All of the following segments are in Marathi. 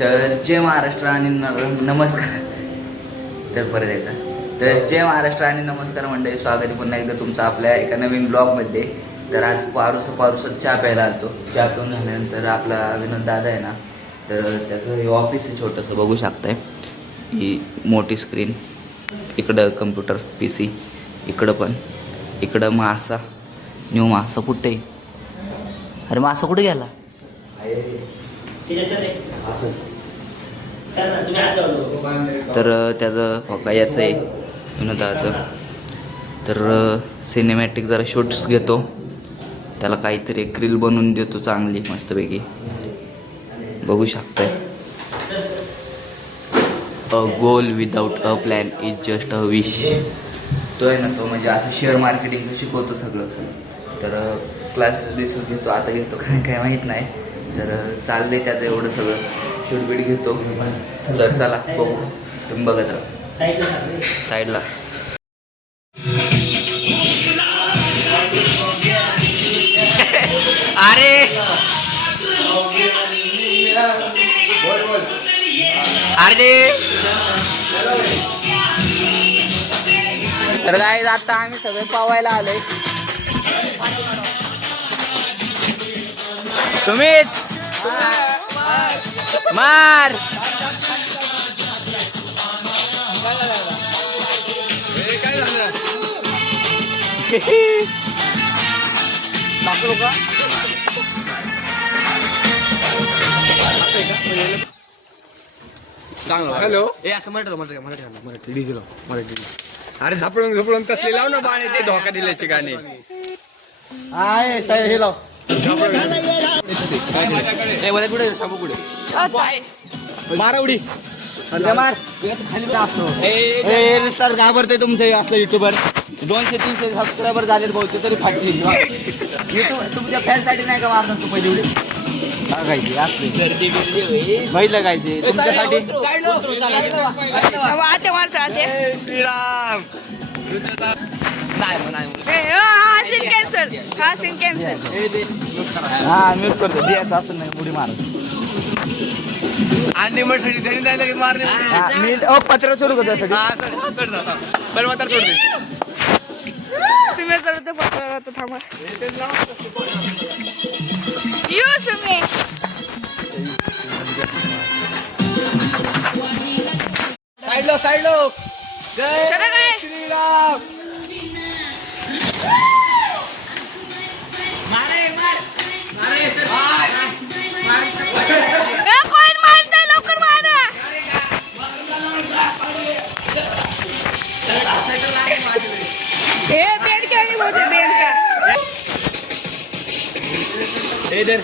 तर जय महाराष्ट्र आणि नमस्कार. तर परत एकदा तर जय महाराष्ट्र आणि नमस्कार मंडळी, स्वागत आहे पुन्हा एकदा तुमचं आपल्या एका नवीन ब्लॉगमध्ये. तर आज पारूसं चहा प्यायला आलतो. चहा पिऊन झाल्यानंतर आपला विनोद दादा आहे ना, तर त्याचं हे ऑफिस आहे छोटंसं, बघू शकताय. ही मोठी स्क्रीन, इकडं कम्प्युटर PC, इकडं मासा. न्यू मासा कुठे? अरे मासा कुठे गेला? तर त्याचं बघा याचं आहे विनोदाचं. तर सिनेमॅटिक जरा शूट्स घेतो, त्याला काहीतरी एक रील बनवून देतो चांगली मस्तपैकी, बघू शकताय. A goal without a plan is just a wish. तो आहे ना, तो म्हणजे असं शेअर मार्केटिंगचं शिकवतो सगळं. तर क्लास घेतो, आता घेतो काय माहीत नाही. तर चाललंय त्याचं एवढं सगळं, शूटबीट घेतो. तर चला बघू, तुम्ही बघत राहा साईडला. अरे अरे तर काय, आता आम्ही सगळे पावायला आलोय. सुमित मार. दाखवू का? हॅलो, ए असं मराठी डीजे लाव, मराठी अरे झपडून तसले लाव ना बाळे, ते धोका दिल्याचे गाणे. आहे साहेब, हे लाव. मारावडी मार. स्टार घाबरते तुमचे असलं युट्यूबर. 200-300 सबस्क्रायबर झाले भाऊचे तरी फाटतील. युट्यूब तुमच्या फॅनसाठी नाही का मारणार तू पहिली उडी बघायची असली बघितलं गायचे तुमच्यासाठी. श्रीराम हा म्यूट करतो. द्यायचं असं नाही, उडी मार. अंडी मठी मारणे. मी पत्र सुरू करतो त्यासाठी. थांबा यू सुमे साईड लो जय श्रीराम. कोण मारतंय, लवकर मारा. हे बेड का नहीं बोलते, बेड का इधर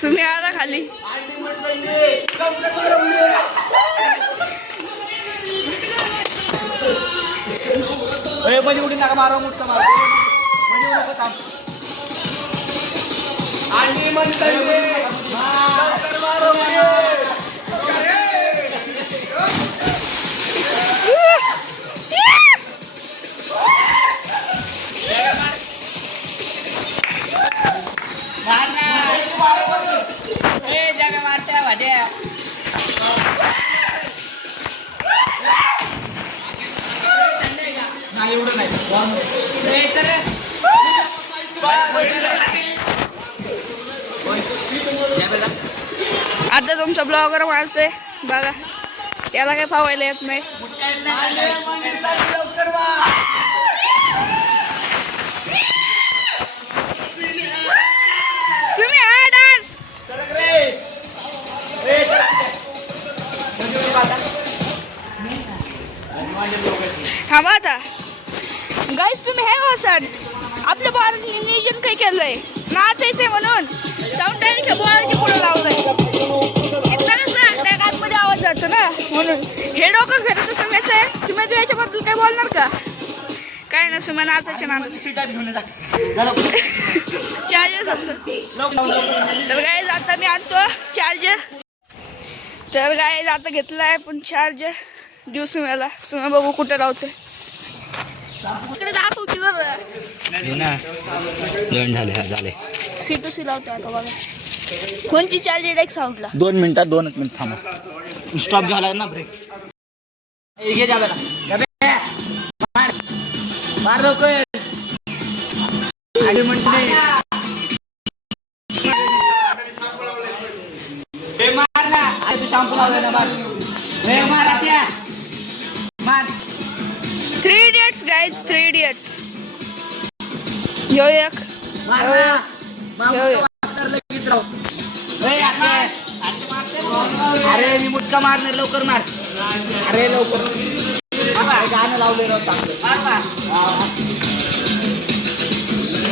सुमे आला खाली. म्हणजे उडी नका मारा, मोठं मार म्हणजे उडी थांब. अंडी म्हणताय लवकर मारो. एवढं नाही. आता तुमचा ब्लॉगर मारतोय बघा, त्याला काय पावायला येत नाही. सुमे हा डान्स थांबा आता. गाईस तुम्ही हे हो सर, आपल्या बाळाने नियोजन काय केलंय, नाचायचंय म्हणून साऊंड डायरेक्ट बाळाची पुढे लावलंय. इथं कसं त्या गातमध्ये आवाज जातो ना, म्हणून हे डोकं खरं तर सुम्याचं आहे. सुम्या तू याच्याबद्दल काय बोलणार का? काय ना सुम्या नाचायचे ना चार्जर समजा. तर गाईस आता मी आणतो चार्जर. तर गाईस आता घेतलाय पण चार्जर देऊ सुम्याला. सुम्या बघू कुठे राहतोय. इकडे दाखवची जरा जॉईन झाले. C2C लावतो आता बघा. कोणची चार्ज डायरेक्ट साऊंडला 2 मिनिटात 2 मिनिट थांबा. स्टॉप घ्यावा लागेल ना ब्रेक. घे जाब्याला. मार मार लवकर. आणि म्हणते हे मार ना. अरे तू शॅम्पू लावलाय ना. मार हे मार आत्या. मार. 3 इडियट्स गाईज 3 इडियट्स. यो एक मार यो ना. एक. मागून वाजणार लगेच राव. ए आत्या. अरे मी मुटका मारणार. लवकर मार. अरे लवकर. गाणं लावले राव चांगलं.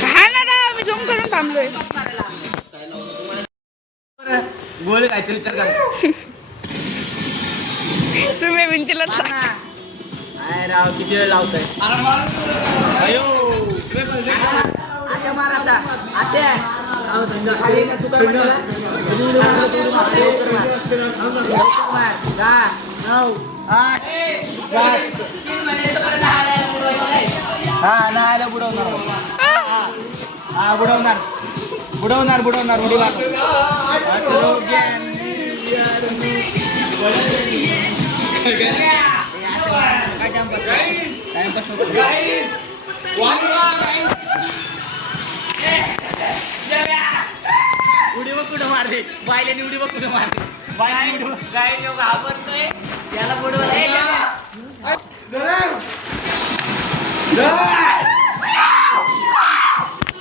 हा ना राव मी झूम करून थांबलोय. गोळ खायचं विचार कर. सुमे भिंतीला अरे राव किती वेळ लावतोय. अयो आत्या मार आता. आत्या खाली ना तू काय म्हणला. लवकर मार. 10 9 8 7 हा नायला बुडवणार. हा बुडवणार बुडवणार बुडवणार बुडवणार. काय टाइमपास उडी बघ कुठं मारते. बायल्याने उडी बघ कुठं मारते. बायल्याने उडी गाय घाबरतोय त्याला बुडवलं.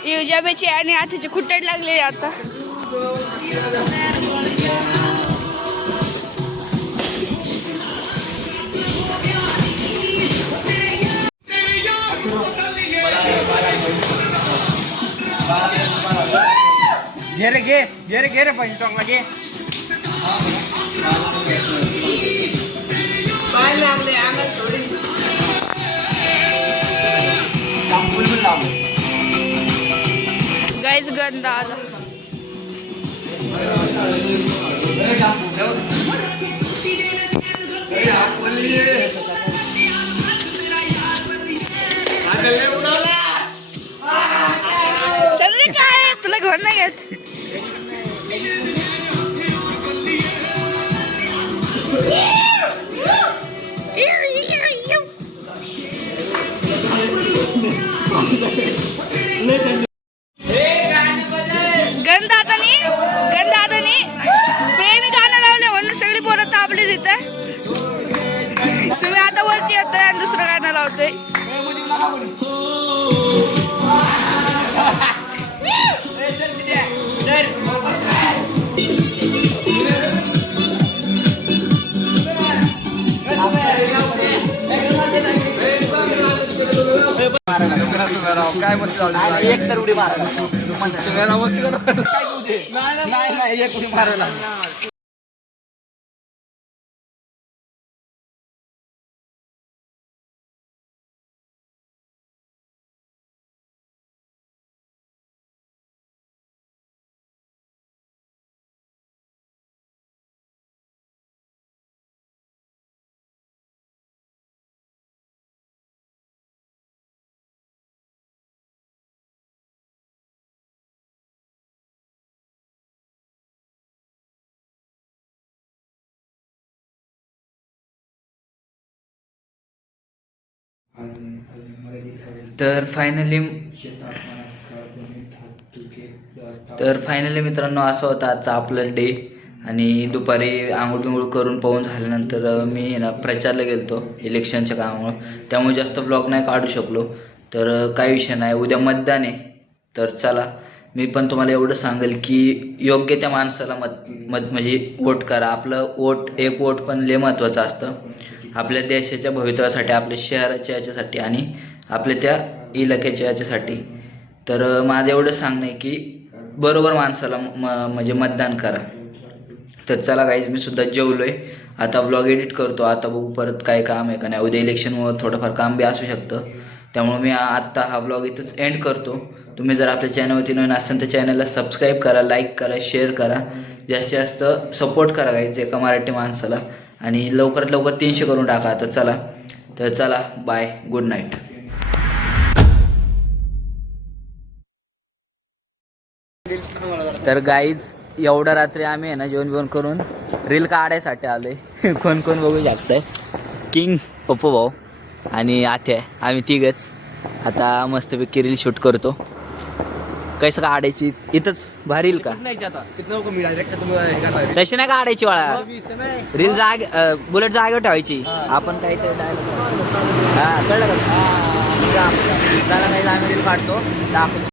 युजाबेचे आणि आठचे खुट्टड लागले आता. घे रे घे रे पैसे टॉकला घे. काय लागले आम्हाला थोडी शॅम्पूल पण लावले. गाईज गंदा आला. सगळे काय तुला घेऊन नाही घेत. गंधातानी प्रेमी गाणं लावले म्हणून सगळी पोरं तापली तिथे. सगळे आता वरती येतोय आणि दुसरं गाणं लावतोय. काय म्हणते एक तर उडी मारायला. नाही एक उडी मारायला. तर फायनली मित्रांनो असं होतं आजचा आपलं डे. आणि दुपारी आंघोळ बिंघोळ करून पाहून झाल्यानंतर मी ना प्रचारला गेलतो इलेक्शनच्या कामामुळं. त्यामुळे जास्त ब्लॉग नाही काढू शकलो. तर काही विषय नाही, उद्या मतदान आहे. तर चला मी पण तुम्हाला एवढं सांगेल की योग्य त्या माणसाला म्हणजे वोट करा. आपलं एक वोट पण लय महत्त्वाचं असतं आपल्या देशाच्या भवितव्यासाठी, आपल्या शहराच्या याच्यासाठी आणि आपल्या त्या इलाक्याच्या याच्यासाठी. तर माझं एवढं सांगणं आहे की बरोबर माणसाला म्हणजे मतदान करा. तर चला गाईज मी सुद्धा जेवलो आहे. आता ब्लॉग एडिट करतो. आता बघू परत काय काम आहे का नाही. उद्या इलेक्शनमुळं थोडंफार काम बी असू शकतं. त्यामुळे मी आत्ता हा ब्लॉग इथंच एंड करतो. तुम्ही जर आपल्या चॅनलवरती नवीन असाल तर चॅनलला सबस्क्राईब करा, लाईक करा, शेअर करा, जास्तीत जास्त सपोर्ट करा गाईज एका मराठी माणसाला. आणि लवकरात लवकर 300 करून टाका. आता चला बाय, गुड नाईट. तर गाईज एवढ्या रात्री आम्ही आहे ना जेवण बिवण करून रील काढायसाठी आलोय. कोण कोण बघू शकतंय. किंग, पप्पू भाऊ आणि आत्या आम्ही तिघच आता मस्तपैकी रील शूट करतो. कसं काढायची इथंच भारी येईल का? तशी नाही काढायची वाळा रील बुलेट जागेवर ठेवायची. आपण काहीतरी डायरेक्ट हा कळलं का? आम्ही रील काढतो दाखवतो.